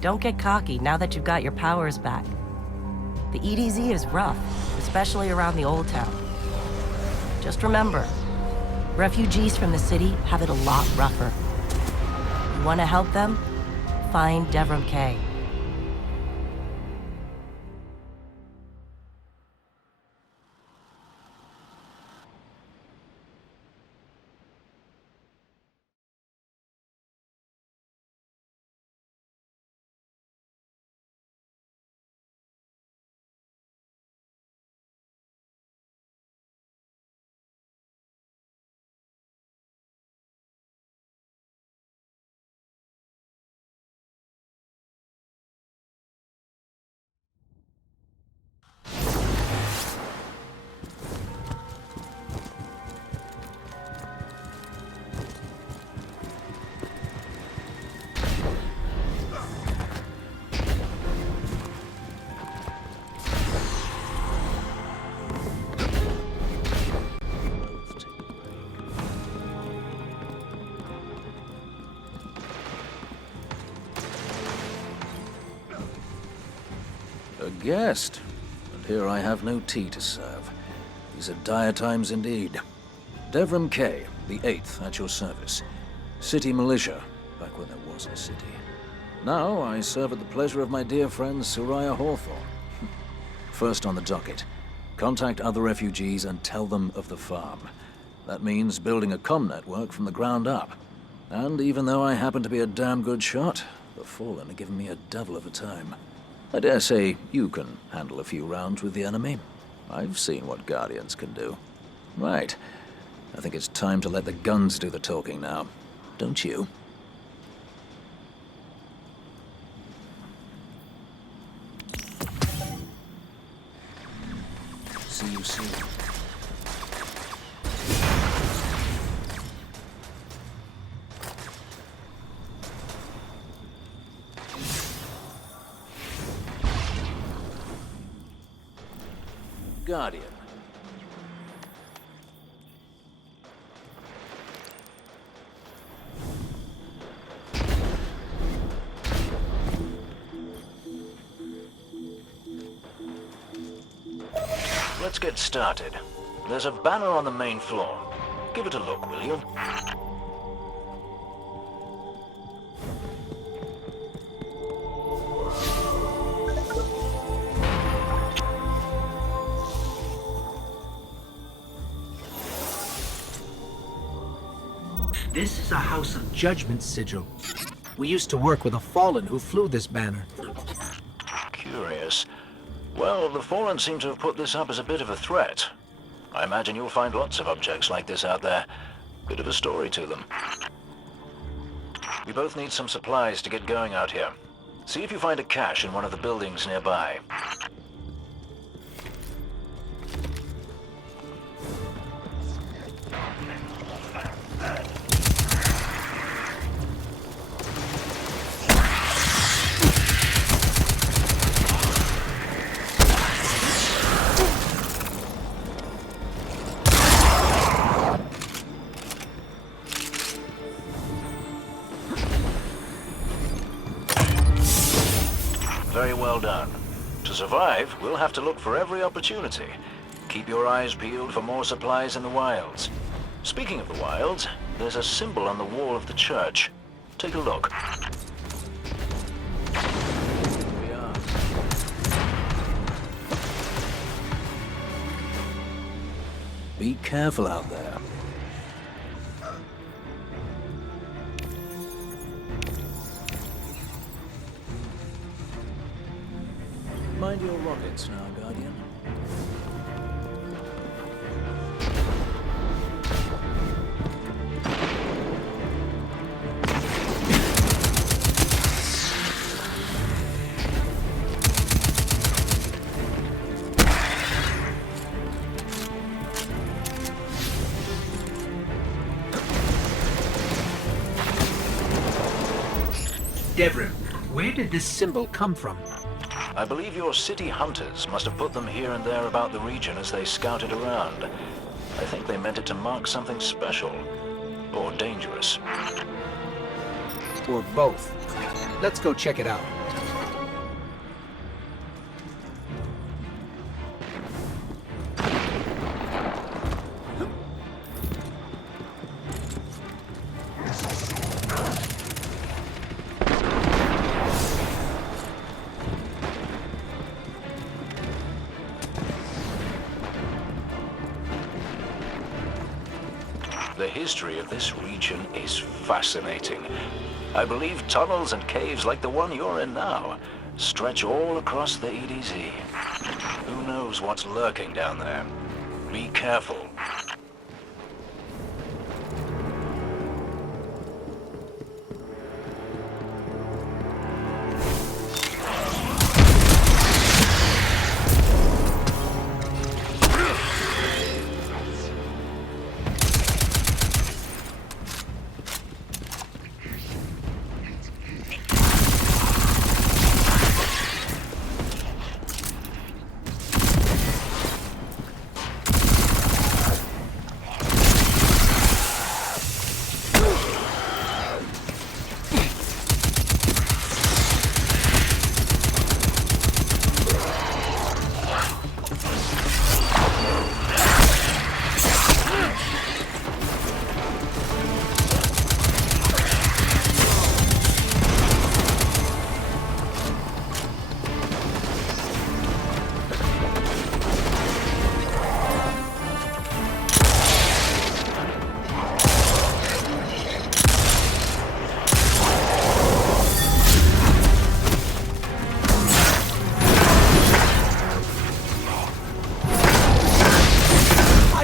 Don't get cocky now that you've got your powers back. The EDZ is rough, especially around the Old Town. Just remember, refugees from the city have it a lot rougher. You want to help them? Find Devram K. A guest, and here I have no tea to serve. These are dire times indeed. Devram K, the 8th, at your service. City militia, back when there was a city. Now I serve at the pleasure of my dear friend Soraya Hawthorne. First on the docket, contact other refugees and tell them of the farm. That means building a comm network from the ground up. And even though I happen to be a damn good shot, the Fallen are giving me a devil of a time. I dare say you can handle a few rounds with the enemy. I've seen what Guardians can do. Right. I think it's time to let the guns do the talking now. Don't you? See you soon. Guardian. Let's get started. There's a banner on the main floor. Give it a look, will you? This is a House of Judgment sigil. We used to work with a Fallen who flew this banner. Curious. Well, the Fallen seem to have put this up as a bit of a threat. I imagine you'll find lots of objects like this out there. Bit of a story to them. We both need some supplies to get going out here. See if you find a cache in one of the buildings nearby. Very well done. To survive, we'll have to look for every opportunity. Keep your eyes peeled for more supplies in the wilds. Speaking of the wilds, there's a symbol on the wall of the church. Take a look. Here we are. Be careful out there. Mind your rockets now, Guardian. Devram, where did this symbol come from? I believe your city hunters must have put them here and there about the region as they scouted around. I think they meant it to mark something special. Or dangerous. Or both. Let's go check it out. history of this region is fascinating. I believe tunnels and caves like the one you're in now stretch all across the EDZ. Who knows what's lurking down there? Be careful.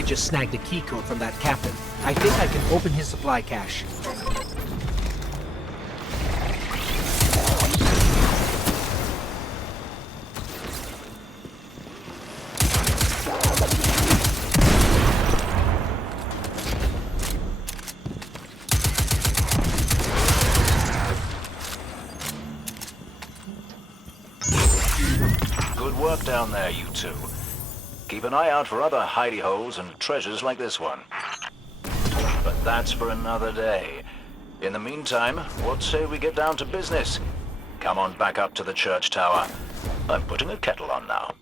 Just snagged a key code from that captain. I think I can open his supply cache. Good work down there, you two. Keep an eye out for other hidey holes and treasures like this one. But that's for another day. In the meantime, what say we get down to business? Come on back up to the church tower. I'm putting a kettle on now.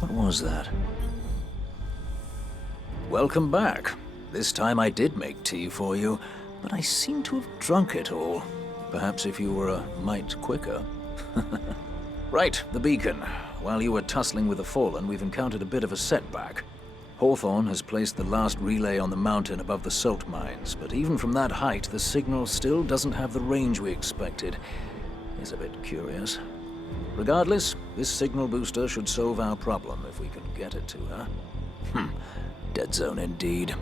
What was that? Welcome back. This time I did make tea for you, but I seem to have drunk it all. Perhaps if you were a mite quicker. Right, the beacon. While you were tussling with the Fallen, we've encountered a bit of a setback. Hawthorne has placed the last relay on the mountain above the salt mines, but even from that height, the signal still doesn't have the range we expected. It's a bit curious. Regardless, this signal booster should solve our problem if we can get it to her. Dead zone indeed.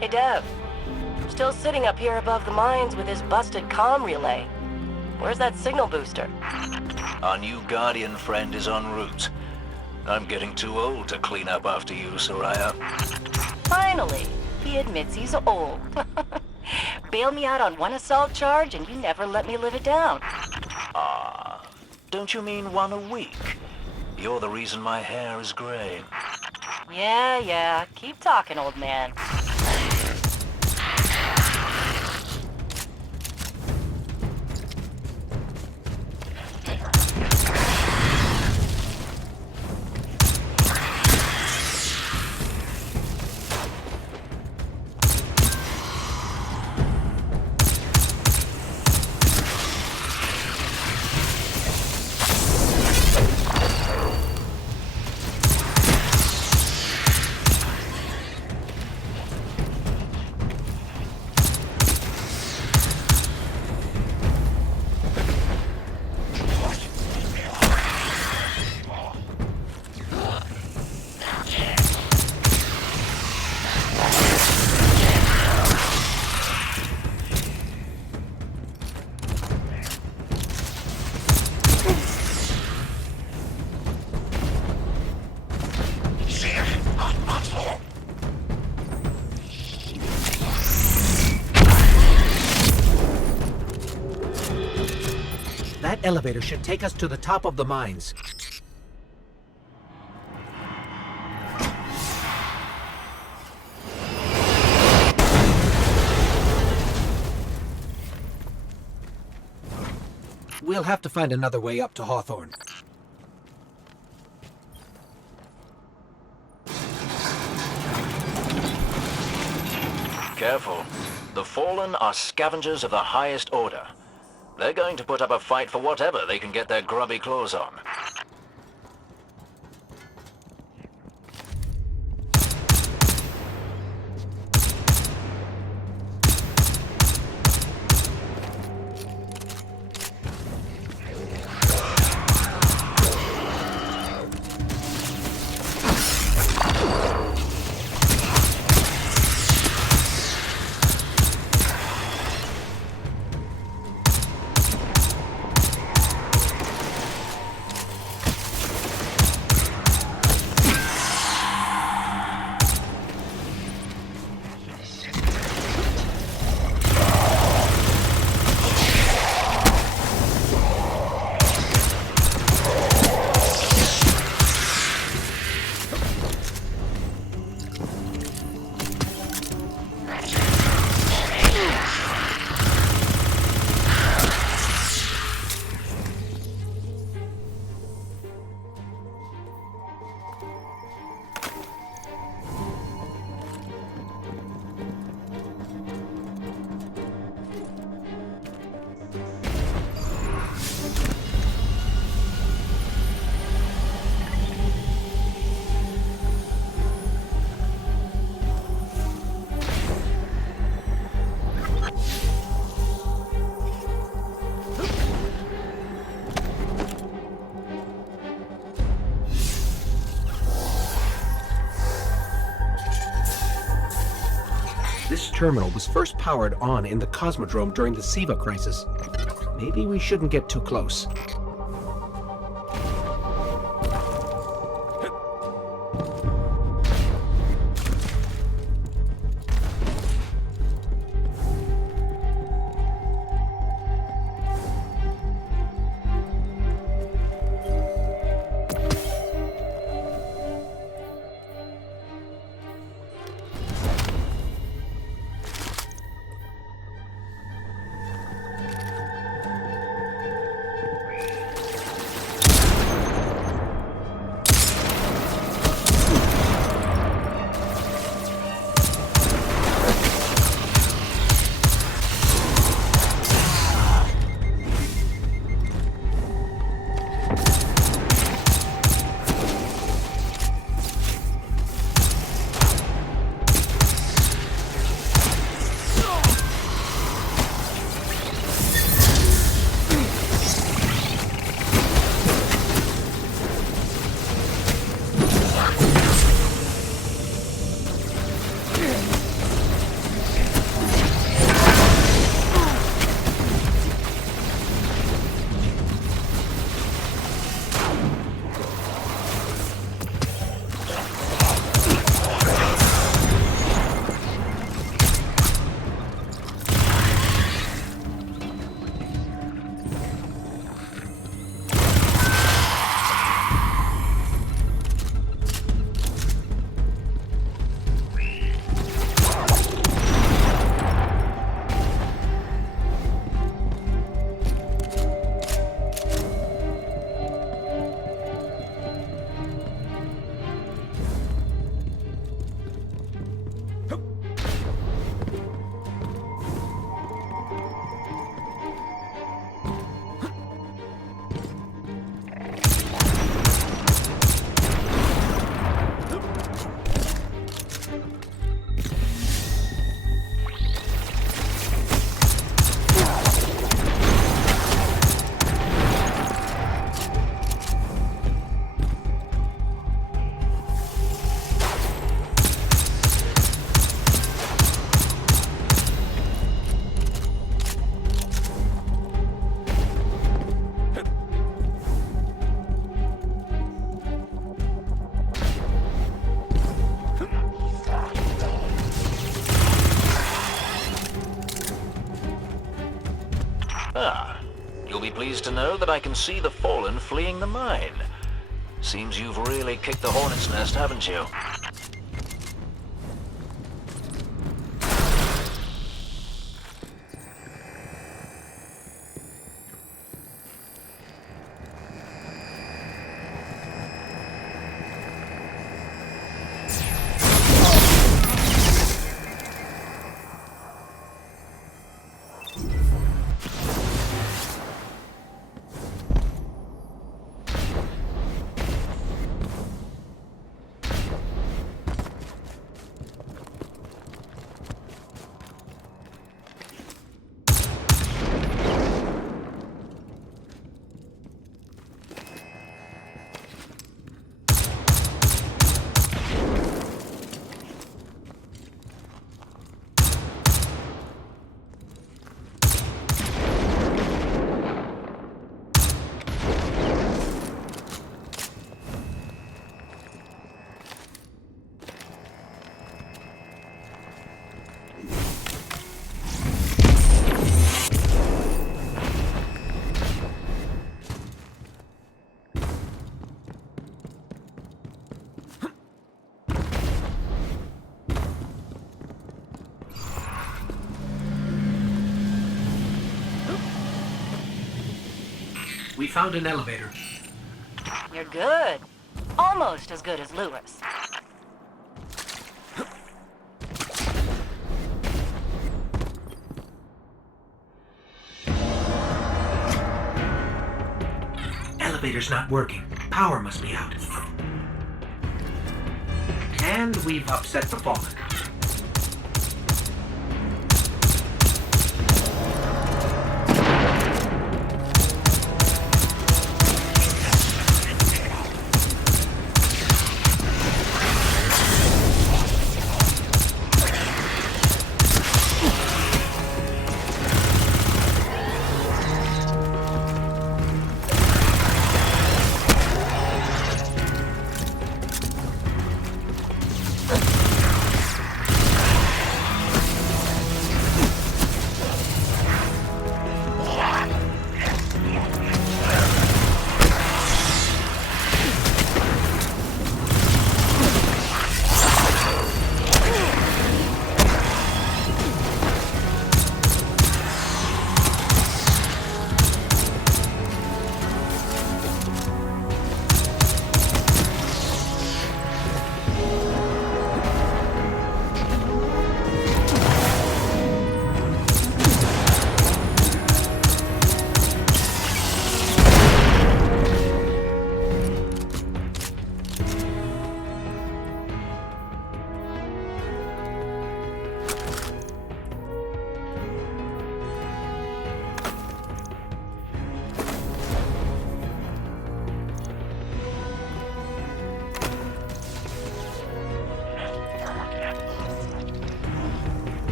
Hey, Dev. Still sitting up here above the mines with his busted comm relay. Where's that signal booster? Our new Guardian friend is en route. I'm getting too old to clean up after you, Soraya. Finally, he admits he's old. Bail me out on one assault charge and you never let me live it down. Don't you mean one a week? You're the reason my hair is gray. Yeah. Keep talking, old man. That elevator should take us to the top of the mines. We'll have to find another way up to Hawthorne. Careful. The Fallen are scavengers of the highest order. They're going to put up a fight for whatever they can get their grubby claws on. This terminal was first powered on in the Cosmodrome during the Siva crisis. Maybe we shouldn't get too close. Ah, you'll be pleased to know that I can see the Fallen fleeing the mine. Seems you've really kicked the hornet's nest, haven't you? We found an elevator. You're good. Almost as good as Lewis. Elevator's not working. Power must be out. And we've upset the Fallen.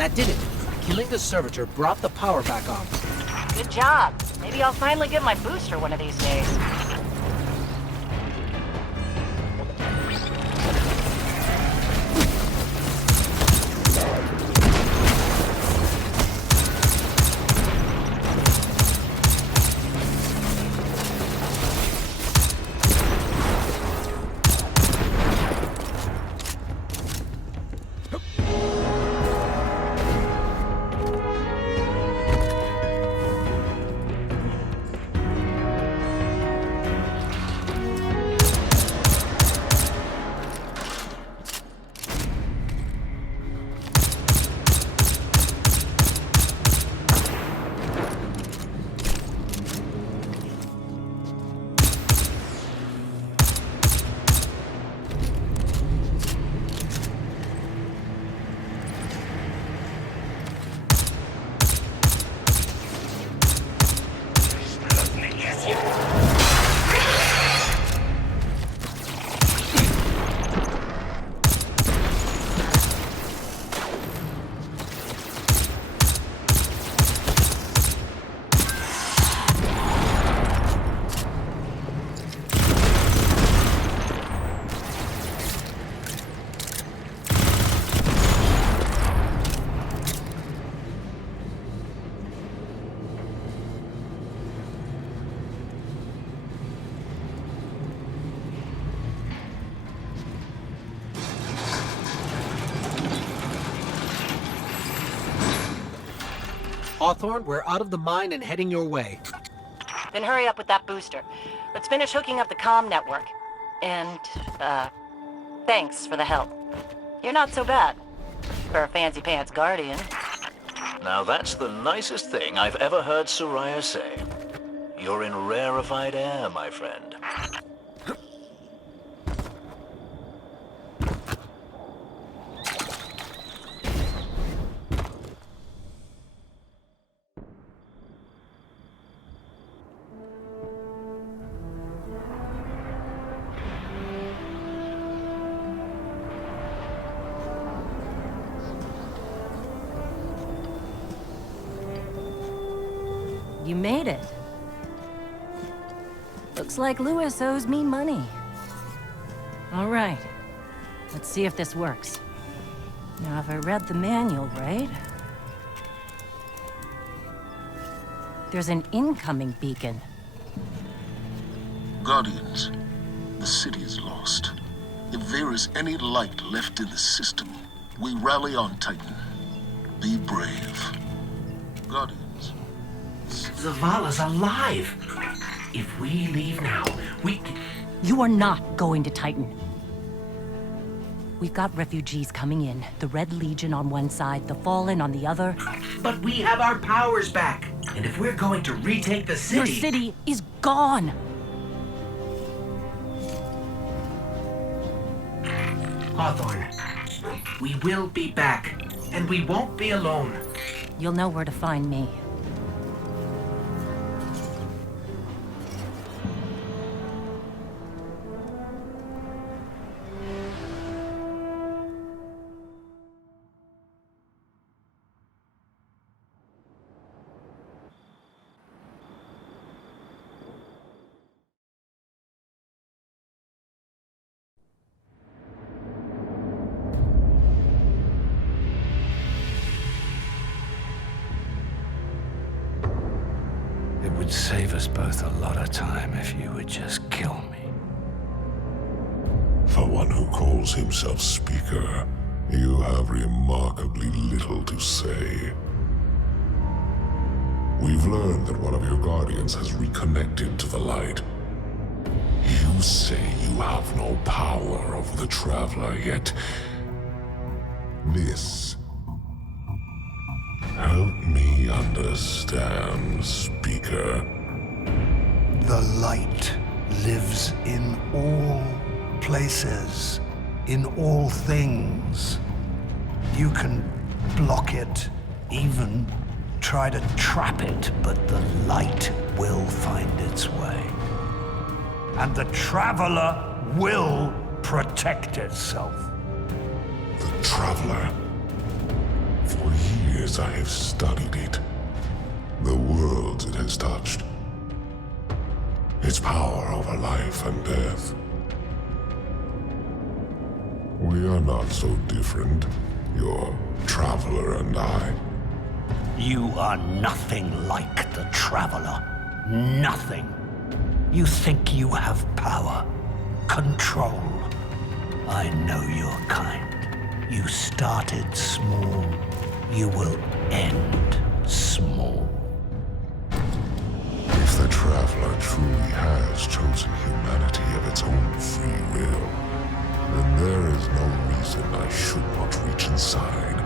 That did it. Killing the servitor brought the power back on. Good job. Maybe I'll finally get my booster one of these days. Hawthorne, we're out of the mine and heading your way. Then hurry up with that booster. Let's finish hooking up the comm network. And, thanks for the help. You're not so bad. For a fancy pants guardian. Now that's the nicest thing I've ever heard Soraya say. You're in rarefied air, my friend. You made it. Looks like Lewis owes me money. All right. Let's see if this works. Now, if I read the manual right... There's an incoming beacon. Guardians, the city is lost. If there is any light left in the system, we rally on Titan. Be brave. Guardians. Zavala's alive! If we leave now, we can... You are not going to Titan. We've got refugees coming in. The Red Legion on one side, the Fallen on the other. But we have our powers back. And if we're going to retake the city... Your city is gone! Hawthorne, we will be back. And we won't be alone. You'll know where to find me. It would save us both a lot of time if you would just kill me. For one who calls himself Speaker, you have remarkably little to say. We've learned that one of your guardians has reconnected to the light. You say you have no power over the Traveler, yet... This... Help me understand, Speaker. The light lives in all places, in all things. You can block it, even try to trap it, but the light will find its way. And the Traveler will protect itself. The Traveler. For years I have studied it. The worlds it has touched. Its power over life and death. We are not so different, your Traveler and I. You are nothing like the Traveler. Nothing. You think you have power, control. I know your kind. You started small. You will end small. If the Traveler truly has chosen humanity of its own free will, then there is no reason I should not reach inside,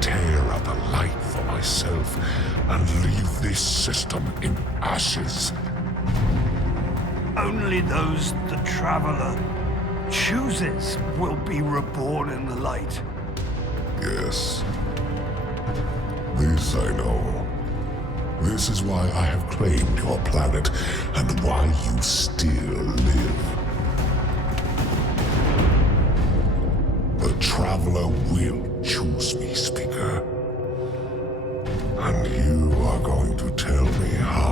tear out the light for myself, and leave this system in ashes. Only those the Traveler chooses will be reborn in the light. Yes. This I know. This is why I have claimed your planet, and why you still live. The Traveler will choose me, Speaker. And you are going to tell me how.